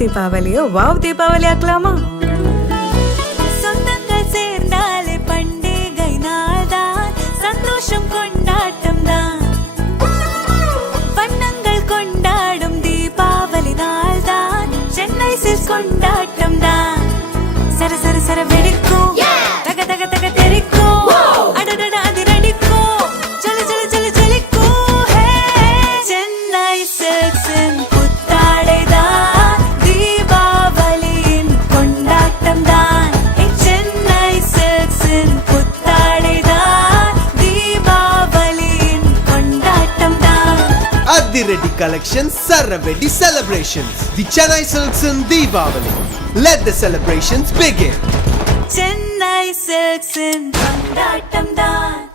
தீபாவளியோ wow Deepavali ஆக்கலாமா? சொந்தங்கள் சேர்ந்தாலே பண்டிகை நாள்தான், சந்தோஷம் கொண்டாட்டம் தான். வண்ணங்கள் கொண்டாடும் தீபாவளி நாள்தான், சென்னை சில்க்ஸ் கொண்டாட்டம் தான். சர சர சர வெடிக்கும், தக தக தக தெரிக்கும், அடடட அதிரடிக்கும், ஜொலி ஜொலி ஜொலி ஜொலிக்கும். சென்னை சில்க்ஸின் புத்தாடை தான், தீபாவளியின் கொண்டாட்டம் தான். சென்னை சில்க்ஸின் புத்தாடை தான், தீபாவளியின் கொண்டாட்டம் தான். Adhiredi collections, Saravedi celebrations. The Chennai Silks in Deepavali. Let the celebrations begin. Chennai சில்க்ஸின் கொண்டாட்டம் தான்.